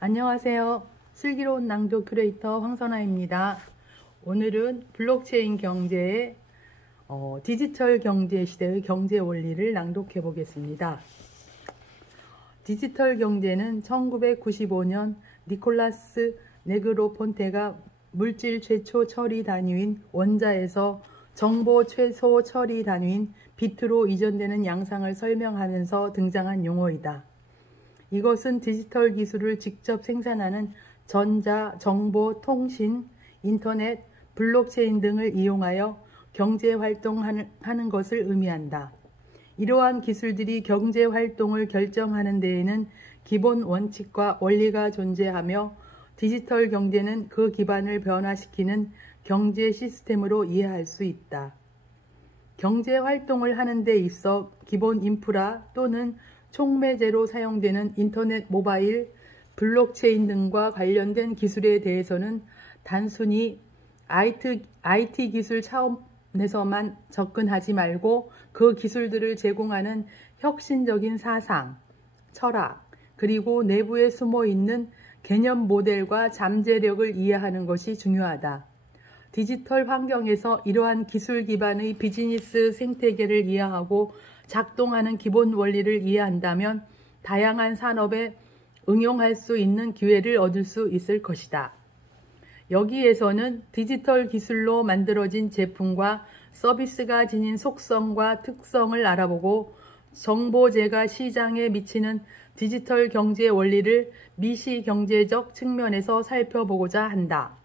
안녕하세요. 슬기로운 낭독 큐레이터 황선아입니다. 오늘은 블록체인 경제의 디지털 경제 시대의 경제 원리를 낭독해 보겠습니다. 디지털 경제는 1995년 니콜라스 네그로폰테가 물질 최초 처리 단위인 원자에서 정보 최소 처리 단위인 비트로 이전되는 양상을 설명하면서 등장한 용어이다. 이것은 디지털 기술을 직접 생산하는 전자, 정보, 통신, 인터넷, 블록체인 등을 이용하여 경제활동하는 것을 의미한다. 이러한 기술들이 경제활동을 결정하는 데에는 기본 원칙과 원리가 존재하며 디지털 경제는 그 기반을 변화시키는 경제 시스템으로 이해할 수 있다. 경제활동을 하는 데 있어 기본 인프라 또는 촉매제로 사용되는 인터넷, 모바일, 블록체인 등과 관련된 기술에 대해서는 단순히 IT 기술 차원에서만 접근하지 말고 그 기술들을 제공하는 혁신적인 사상, 철학, 그리고 내부에 숨어있는 개념 모델과 잠재력을 이해하는 것이 중요하다. 디지털 환경에서 이러한 기술 기반의 비즈니스 생태계를 이해하고 작동하는 기본 원리를 이해한다면 다양한 산업에 응용할 수 있는 기회를 얻을 수 있을 것이다. 여기에서는 디지털 기술로 만들어진 제품과 서비스가 지닌 속성과 특성을 알아보고 정보제가 시장에 미치는 디지털 경제 원리를 미시경제적 측면에서 살펴보고자 한다.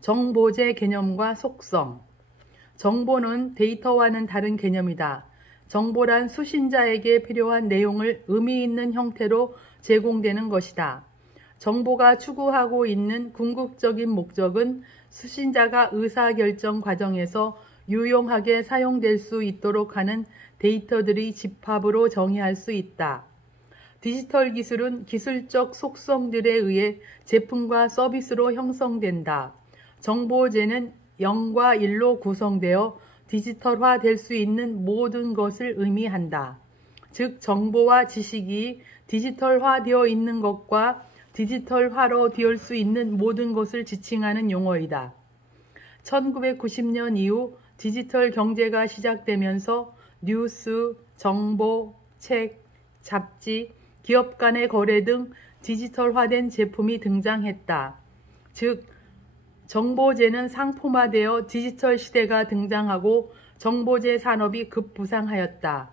정보제 개념과 속성. 정보는 데이터와는 다른 개념이다. 정보란 수신자에게 필요한 내용을 의미 있는 형태로 제공되는 것이다. 정보가 추구하고 있는 궁극적인 목적은 수신자가 의사결정 과정에서 유용하게 사용될 수 있도록 하는 데이터들의 집합으로 정의할 수 있다. 디지털 기술은 기술적 속성들에 의해 제품과 서비스로 형성된다. 정보제는 0과 1로 구성되어 디지털화 될 수 있는 모든 것을 의미한다. 즉 정보와 지식이 디지털화 되어 있는 것과 디지털화로 되어 수 있는 모든 것을 지칭하는 용어이다. 1990년 이후 디지털 경제가 시작되면서 뉴스, 정보, 책, 잡지, 기업 간의 거래 등 디지털화된 제품이 등장했다. 즉 정보제는 상품화되어 디지털 시대가 등장하고 정보제 산업이 급부상하였다.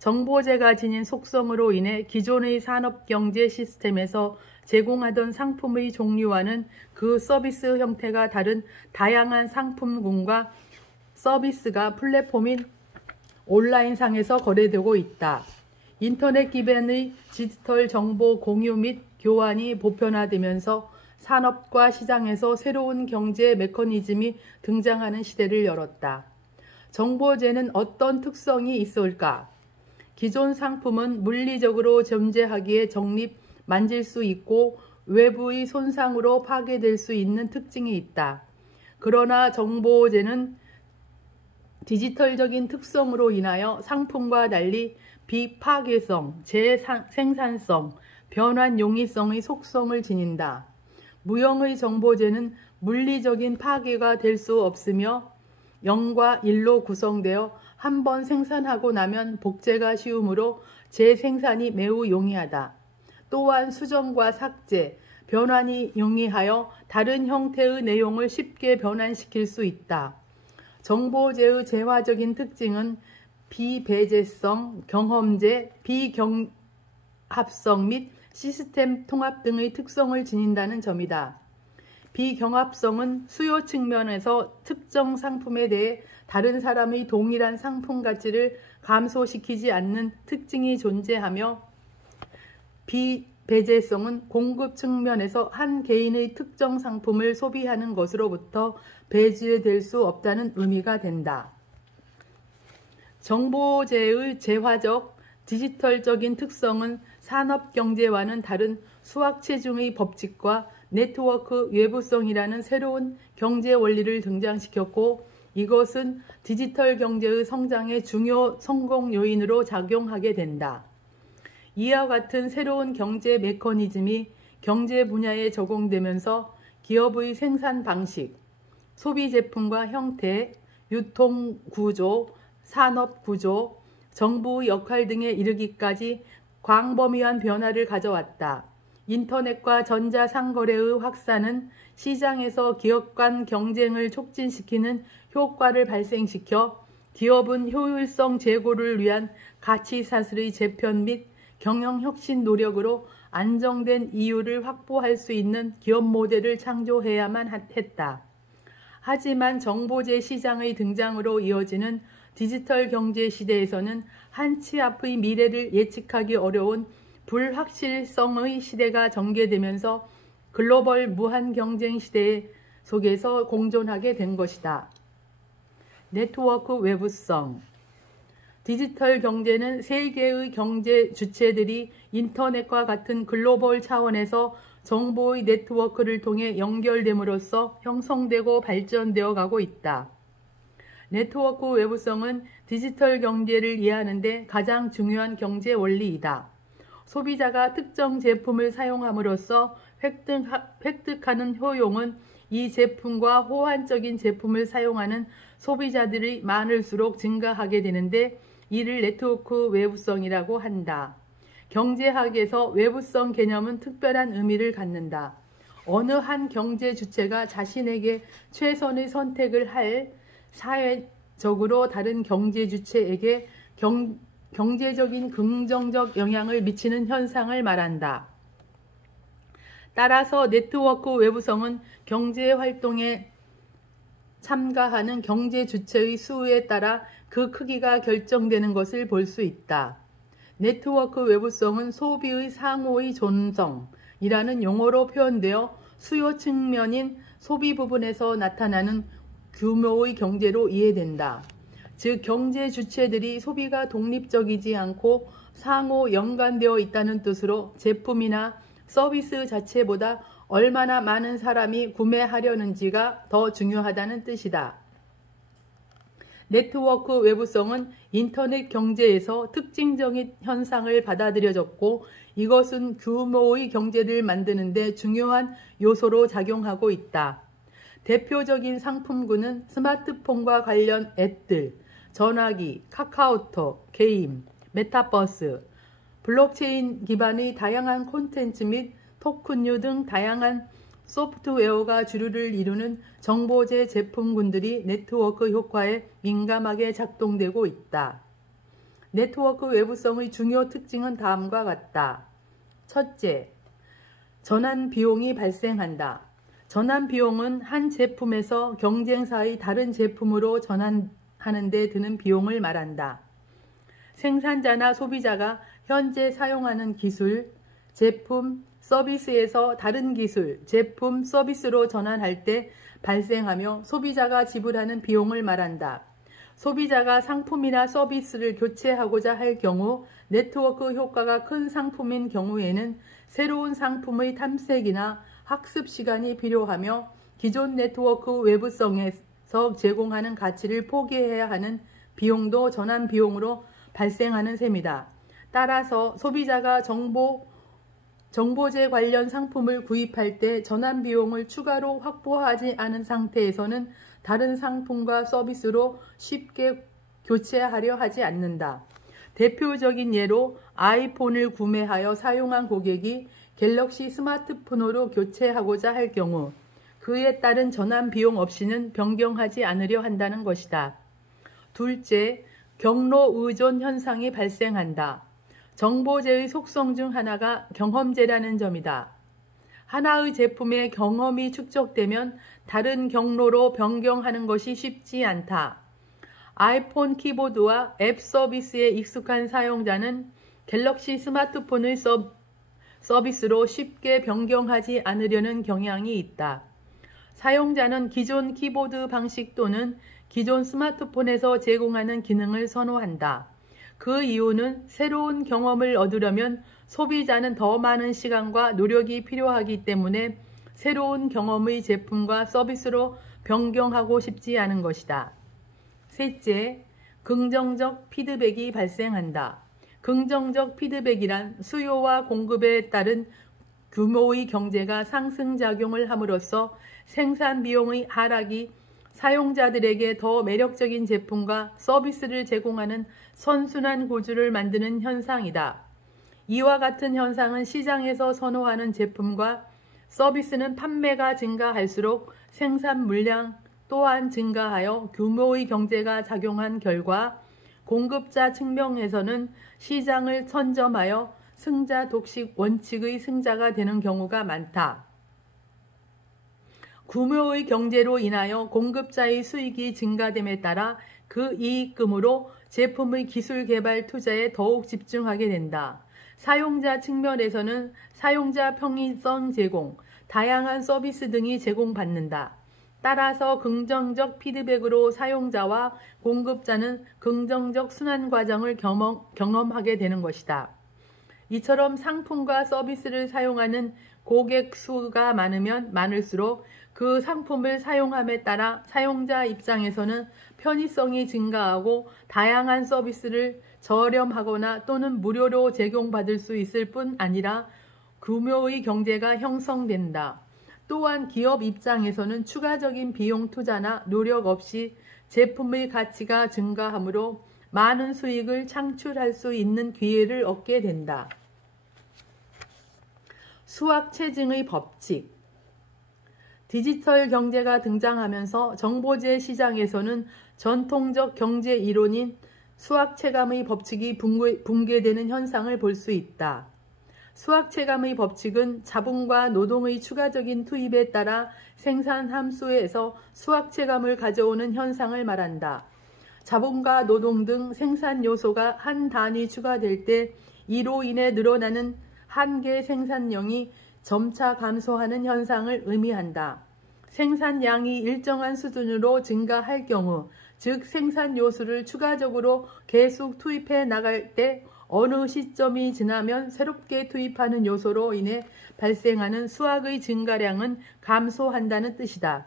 정보제가 지닌 속성으로 인해 기존의 산업경제 시스템에서 제공하던 상품의 종류와는 그 서비스 형태가 다른 다양한 상품군과 서비스가 플랫폼인 온라인상에서 거래되고 있다. 인터넷 기반의 디지털 정보 공유 및 교환이 보편화되면서 산업과 시장에서 새로운 경제 메커니즘이 등장하는 시대를 열었다. 정보제는 어떤 특성이 있을까? 기존 상품은 물리적으로 존재하기에 만질 수 있고 외부의 손상으로 파괴될 수 있는 특징이 있다. 그러나 정보제는 디지털적인 특성으로 인하여 상품과 달리 비파괴성, 재생산성, 변환 용이성의 속성을 지닌다. 무형의 정보제는 물리적인 파괴가 될 수 없으며 0과 1로 구성되어 한 번 생산하고 나면 복제가 쉬우므로 재생산이 매우 용이하다. 또한 수정과 삭제, 변환이 용이하여 다른 형태의 내용을 쉽게 변환시킬 수 있다. 정보제의 재화적인 특징은 비배제성, 경험제, 비경합성 및 시스템 통합 등의 특성을 지닌다는 점이다. 비경합성은 수요 측면에서 특정 상품에 대해 다른 사람의 동일한 상품 가치를 감소시키지 않는 특징이 존재하며 비배제성은 공급 측면에서 한 개인의 특정 상품을 소비하는 것으로부터 배제될 수 없다는 의미가 된다. 정보제의 재화적, 디지털적인 특성은 산업경제와는 다른 수학체중의 법칙과 네트워크 외부성이라는 새로운 경제 원리를 등장시켰고 이것은 디지털 경제의 성장의 중요 성공 요인으로 작용하게 된다. 이와 같은 새로운 경제 메커니즘이 경제 분야에 적용되면서 기업의 생산 방식, 소비 제품과 형태, 유통 구조, 산업 구조, 정부의 역할 등에 이르기까지 광범위한 변화를 가져왔다. 인터넷과 전자상거래의 확산은 시장에서 기업 간 경쟁을 촉진시키는 효과를 발생시켜 기업은 효율성 제고를 위한 가치사슬의 재편 및 경영혁신 노력으로 안정된 이윤을 확보할 수 있는 기업 모델을 창조해야만 했다. 하지만 정보재 시장의 등장으로 이어지는 디지털 경제 시대에서는 한치 앞의 미래를 예측하기 어려운 불확실성의 시대가 전개되면서 글로벌 무한 경쟁 시대 속에서 공존하게 된 것이다. 네트워크 외부성. 디지털 경제는 세계의 경제 주체들이 인터넷과 같은 글로벌 차원에서 정보의 네트워크를 통해 연결됨으로써 형성되고 발전되어 가고 있다. 네트워크 외부성은 디지털 경제를 이해하는 데 가장 중요한 경제 원리이다. 소비자가 특정 제품을 사용함으로써 획득하는 효용은 이 제품과 호환적인 제품을 사용하는 소비자들이 많을수록 증가하게 되는데 이를 네트워크 외부성이라고 한다. 경제학에서 외부성 개념은 특별한 의미를 갖는다. 어느 한 경제 주체가 자신에게 최선의 선택을 할 사회적으로 다른 경제 주체에게 경제적인 긍정적 영향을 미치는 현상을 말한다. 따라서 네트워크 외부성은 경제활동에 참가하는 경제 주체의 수에 따라 그 크기가 결정되는 것을 볼 수 있다. 네트워크 외부성은 소비의 상호의 존성이라는 용어로 표현되어 수요 측면인 소비 부분에서 나타나는 규모의 경제로 이해된다. 즉 경제 주체들이 소비가 독립적이지 않고 상호 연관되어 있다는 뜻으로 제품이나 서비스 자체보다 얼마나 많은 사람이 구매하려는지가 더 중요하다는 뜻이다. 네트워크 외부성은 인터넷 경제에서 특징적인 현상을 받아들여졌고 이것은 규모의 경제를 만드는 데 중요한 요소로 작용하고 있다. 대표적인 상품군은 스마트폰과 관련 앱들, 전화기, 카카오톡, 게임, 메타버스, 블록체인 기반의 다양한 콘텐츠 및 토큰류 등 다양한 소프트웨어가 주류를 이루는 정보재 제품군들이 네트워크 효과에 민감하게 작동되고 있다. 네트워크 외부성의 중요 특징은 다음과 같다. 첫째, 전환 비용이 발생한다. 전환 비용은 한 제품에서 경쟁사의 다른 제품으로 전환하는 데 드는 비용을 말한다. 생산자나 소비자가 현재 사용하는 기술, 제품, 서비스에서 다른 기술, 제품, 서비스로 전환할 때 발생하며 소비자가 지불하는 비용을 말한다. 소비자가 상품이나 서비스를 교체하고자 할 경우 네트워크 효과가 큰 상품인 경우에는 새로운 상품의 탐색이나 학습 시간이 필요하며 기존 네트워크 외부성에서 제공하는 가치를 포기해야 하는 비용도 전환 비용으로 발생하는 셈이다. 따라서 소비자가 정보재 관련 상품을 구입할 때 전환 비용을 추가로 확보하지 않은 상태에서는 다른 상품과 서비스로 쉽게 교체하려 하지 않는다. 대표적인 예로 아이폰을 구매하여 사용한 고객이 갤럭시 스마트폰으로 교체하고자 할 경우 그에 따른 전환 비용 없이는 변경하지 않으려 한다는 것이다. 둘째, 경로 의존 현상이 발생한다. 정보재의 속성 중 하나가 경험재라는 점이다. 하나의 제품의 경험이 축적되면 다른 경로로 변경하는 것이 쉽지 않다. 아이폰 키보드와 앱 서비스에 익숙한 사용자는 갤럭시 스마트폰의 서비스로 쉽게 변경하지 않으려는 경향이 있다. 사용자는 기존 키보드 방식 또는 기존 스마트폰에서 제공하는 기능을 선호한다. 그 이유는 새로운 경험을 얻으려면 소비자는 더 많은 시간과 노력이 필요하기 때문에 새로운 경험의 제품과 서비스로 변경하고 싶지 않은 것이다. 셋째, 긍정적 피드백이 발생한다. 긍정적 피드백이란 수요와 공급에 따른 규모의 경제가 상승작용을 함으로써 생산 비용의 하락이 사용자들에게 더 매력적인 제품과 서비스를 제공하는 선순환 구조를 만드는 현상이다. 이와 같은 현상은 시장에서 선호하는 제품과 서비스는 판매가 증가할수록 생산 물량 또한 증가하여 규모의 경제가 작용한 결과 공급자 측면에서는 시장을 선점하여 승자 독식 원칙의 승자가 되는 경우가 많다. 규모의 경제로 인하여 공급자의 수익이 증가됨에 따라 그 이익금으로 제품의 기술 개발 투자에 더욱 집중하게 된다. 사용자 측면에서는 사용자 편의성 제공, 다양한 서비스 등이 제공받는다. 따라서 긍정적 피드백으로 사용자와 공급자는 긍정적 순환 과정을 경험하게 되는 것이다. 이처럼 상품과 서비스를 사용하는 고객 수가 많으면 많을수록 그 상품을 사용함에 따라 사용자 입장에서는 편의성이 증가하고 다양한 서비스를 저렴하거나 또는 무료로 제공받을 수 있을 뿐 아니라 규모의 경제가 형성된다. 또한 기업 입장에서는 추가적인 비용 투자나 노력 없이 제품의 가치가 증가하므로 많은 수익을 창출할 수 있는 기회를 얻게 된다. 수학체증의 법칙. 디지털 경제가 등장하면서 정보재 시장에서는 전통적 경제 이론인 수학체감의 법칙이 붕괴되는 현상을 볼 수 있다. 수학체감의 법칙은 자본과 노동의 추가적인 투입에 따라 생산 함수에서 수학체감을 가져오는 현상을 말한다. 자본과 노동 등 생산 요소가 한 단위 추가될 때 이로 인해 늘어나는 한계 생산량이 점차 감소하는 현상을 의미한다. 생산량이 일정한 수준으로 증가할 경우, 즉 생산 요소를 추가적으로 계속 투입해 나갈 때 어느 시점이 지나면 새롭게 투입하는 요소로 인해 발생하는 수확의 증가량은 감소한다는 뜻이다.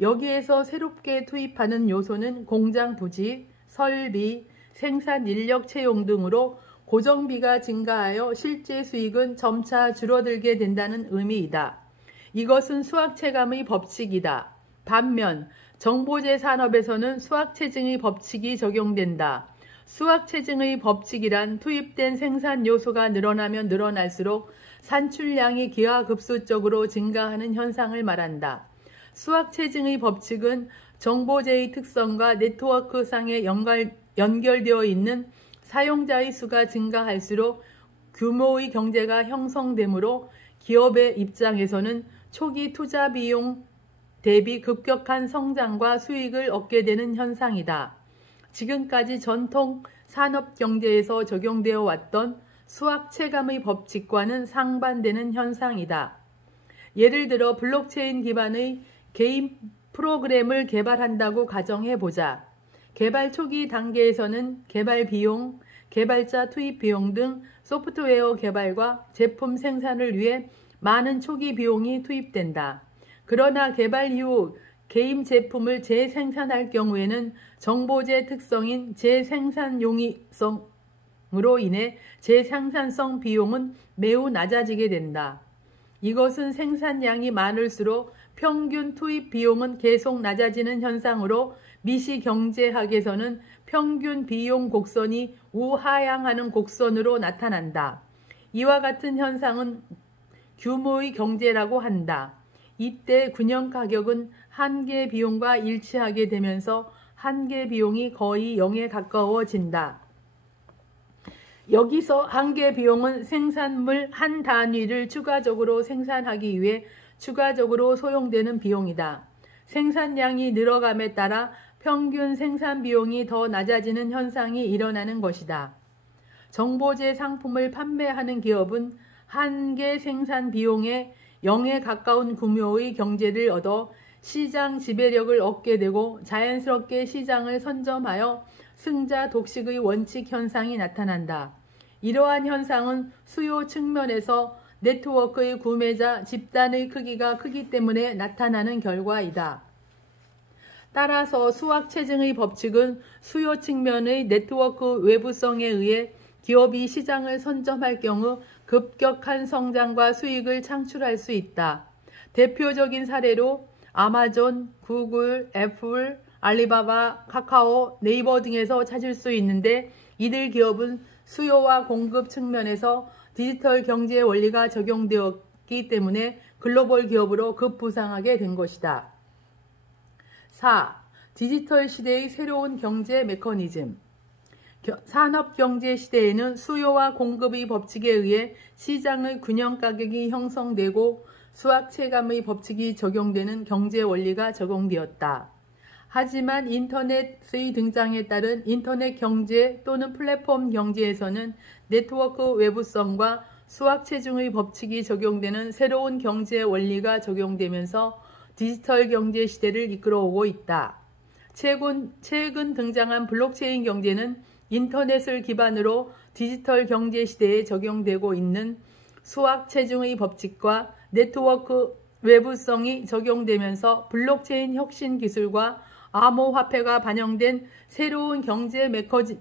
여기에서 새롭게 투입하는 요소는 공장 부지, 설비, 생산 인력 채용 등으로 고정비가 증가하여 실제 수익은 점차 줄어들게 된다는 의미이다. 이것은 수학체감의 법칙이다. 반면 정보재 산업에서는 수학체증의 법칙이 적용된다. 수학체증의 법칙이란 투입된 생산 요소가 늘어나면 늘어날수록 산출량이 기하급수적으로 증가하는 현상을 말한다. 수학체증의 법칙은 정보재의 특성과 네트워크상에 연결되어 있는 사용자의 수가 증가할수록 규모의 경제가 형성되므로 기업의 입장에서는 초기 투자 비용 대비 급격한 성장과 수익을 얻게 되는 현상이다. 지금까지 전통 산업경제에서 적용되어 왔던 수학체감의 법칙과는 상반되는 현상이다. 예를 들어 블록체인 기반의 게임 프로그램을 개발한다고 가정해보자. 개발 초기 단계에서는 개발 비용, 개발자 투입 비용 등 소프트웨어 개발과 제품 생산을 위해 많은 초기 비용이 투입된다. 그러나 개발 이후 게임 제품을 재생산할 경우에는 정보재 특성인 재생산 용이성으로 인해 재생산성 비용은 매우 낮아지게 된다. 이것은 생산량이 많을수록 평균 투입 비용은 계속 낮아지는 현상으로 미시경제학에서는 평균 비용 곡선이 우하향하는 곡선으로 나타난다. 이와 같은 현상은 규모의 경제라고 한다. 이때 균형 가격은 한계 비용과 일치하게 되면서 한계 비용이 거의 0에 가까워진다. 여기서 한계 비용은 생산물 한 단위를 추가적으로 생산하기 위해 추가적으로 소용되는 비용이다. 생산량이 늘어감에 따라 평균 생산 비용이 더 낮아지는 현상이 일어나는 것이다. 정보재 상품을 판매하는 기업은 한계 생산 비용에 0에 가까운 규모의 경제를 얻어 시장 지배력을 얻게 되고 자연스럽게 시장을 선점하여 승자 독식의 원칙 현상이 나타난다. 이러한 현상은 수요 측면에서 네트워크의 구매자 집단의 크기가 크기 때문에 나타나는 결과이다. 따라서 수학체증의 법칙은 수요 측면의 네트워크 외부성에 의해 기업이 시장을 선점할 경우 급격한 성장과 수익을 창출할 수 있다. 대표적인 사례로 아마존, 구글, 애플, 알리바바, 카카오, 네이버 등에서 찾을 수 있는데 이들 기업은 수요와 공급 측면에서 디지털 경제 원리가 적용되었기 때문에 글로벌 기업으로 급부상하게 된 것이다. 4. 디지털 시대의 새로운 경제 메커니즘. 산업경제 시대에는 수요와 공급의 법칙에 의해 시장의 균형 가격이 형성되고 수학체감의 법칙이 적용되는 경제 원리가 적용되었다. 하지만 인터넷의 등장에 따른 인터넷 경제 또는 플랫폼 경제에서는 네트워크 외부성과 수학체중의 법칙이 적용되는 새로운 경제 원리가 적용되면서 디지털 경제 시대를 이끌어오고 있다. 최근 등장한 블록체인 경제는 인터넷을 기반으로 디지털 경제 시대에 적용되고 있는 수학체중의 법칙과 네트워크 외부성이 적용되면서 블록체인 혁신 기술과 암호화폐가 반영된 새로운 경제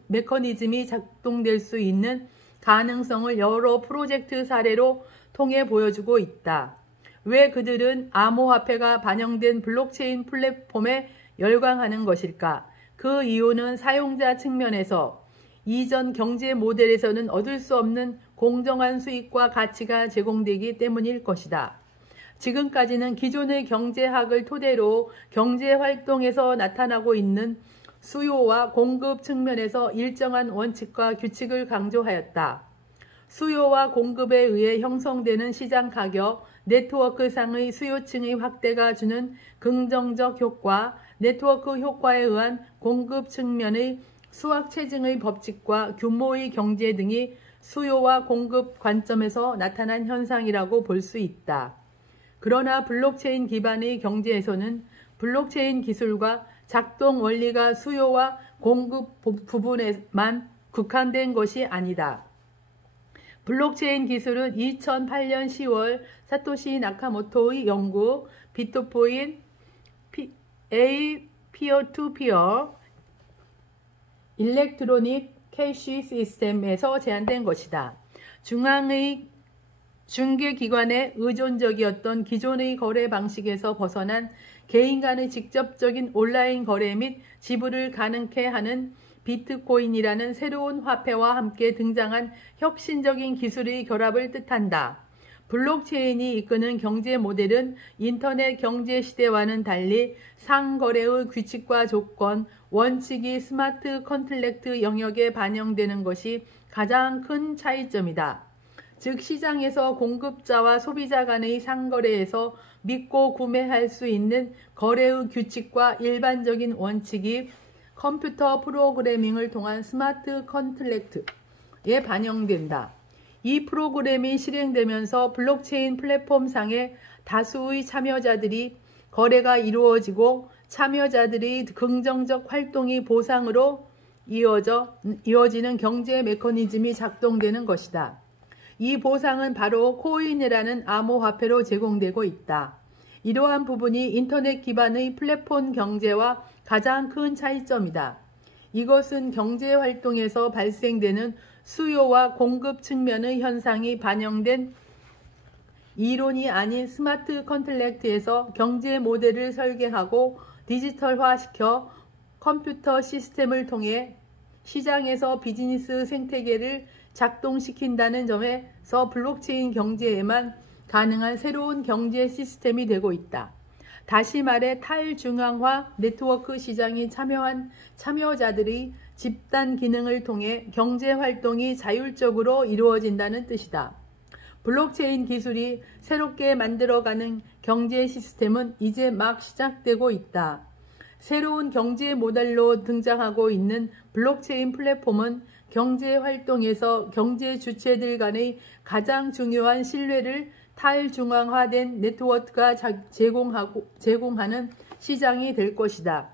메커니즘이 작동될 수 있는 가능성을 여러 프로젝트 사례로 통해 보여주고 있다. 왜 그들은 암호화폐가 반영된 블록체인 플랫폼에 열광하는 것일까? 그 이유는 사용자 측면에서 이전 경제 모델에서는 얻을 수 없는 공정한 수익과 가치가 제공되기 때문일 것이다. 지금까지는 기존의 경제학을 토대로 경제활동에서 나타나고 있는 수요와 공급 측면에서 일정한 원칙과 규칙을 강조하였다. 수요와 공급에 의해 형성되는 시장 가격, 네트워크상의 수요층의 확대가 주는 긍정적 효과, 네트워크 효과에 의한 공급 측면의 수학체증의 법칙과 규모의 경제 등이 수요와 공급 관점에서 나타난 현상이라고 볼 수 있다. 그러나 블록체인 기반의 경제에서는 블록체인 기술과 작동 원리가 수요와 공급 부분에만 국한된 것이 아니다. 블록체인 기술은 2008년 10월 사토시 나카모토의 연구 비트코인 피어-투-피어 일렉트로닉 캐시 시스템에서 제안된 것이다. 중앙의 중개기관에 의존적이었던 기존의 거래 방식에서 벗어난 개인 간의 직접적인 온라인 거래 및 지불을 가능케 하는 비트코인이라는 새로운 화폐와 함께 등장한 혁신적인 기술의 결합을 뜻한다. 블록체인이 이끄는 경제 모델은 인터넷 경제 시대와는 달리 상거래의 규칙과 조건, 원칙이 스마트 컨트랙트 영역에 반영되는 것이 가장 큰 차이점이다. 즉 시장에서 공급자와 소비자 간의 상거래에서 믿고 구매할 수 있는 거래의 규칙과 일반적인 원칙이 컴퓨터 프로그래밍을 통한 스마트 컨트랙트에 반영된다. 이 프로그램이 실행되면서 블록체인 플랫폼상의 다수의 참여자들이 거래가 이루어지고 참여자들의 긍정적 활동이 보상으로 이어지는 경제 메커니즘이 작동되는 것이다. 이 보상은 바로 코인이라는 암호화폐로 제공되고 있다. 이러한 부분이 인터넷 기반의 플랫폼 경제와 가장 큰 차이점이다. 이것은 경제활동에서 발생되는 수요와 공급 측면의 현상이 반영된 이론이 아닌 스마트 컨트랙트에서 경제 모델을 설계하고 디지털화시켜 컴퓨터 시스템을 통해 시장에서 비즈니스 생태계를 작동시킨다는 점에서 블록체인 경제에만 가능한 새로운 경제 시스템이 되고 있다. 다시 말해 탈중앙화 네트워크 시장이 참여한 참여자들의 집단 기능을 통해 경제활동이 자율적으로 이루어진다는 뜻이다. 블록체인 기술이 새롭게 만들어가는 경제 시스템은 이제 막 시작되고 있다. 새로운 경제 모델로 등장하고 있는 블록체인 플랫폼은 경제활동에서 경제 주체들 간의 가장 중요한 신뢰를 탈중앙화된 네트워크가 제공하는 시장이 될 것이다.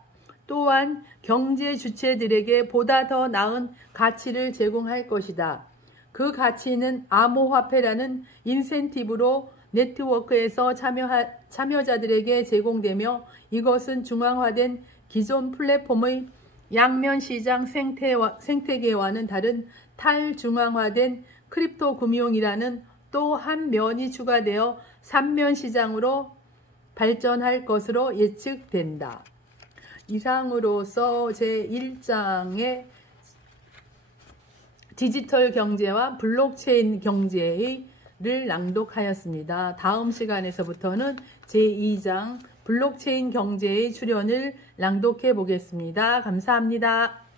또한 경제 주체들에게 보다 더 나은 가치를 제공할 것이다. 그 가치는 암호화폐라는 인센티브로 네트워크에서 참여자들에게 제공되며 이것은 중앙화된 기존 플랫폼의 양면 시장 생태계와는 다른 탈중앙화된 크립토 금융이라는 또 한 면이 추가되어 3면 시장으로 발전할 것으로 예측된다. 이상으로서 제1장의 디지털 경제와 블록체인 경제를 낭독하였습니다. 다음 시간에서부터는 제2장 블록체인 경제의 출현을 낭독해 보겠습니다. 감사합니다.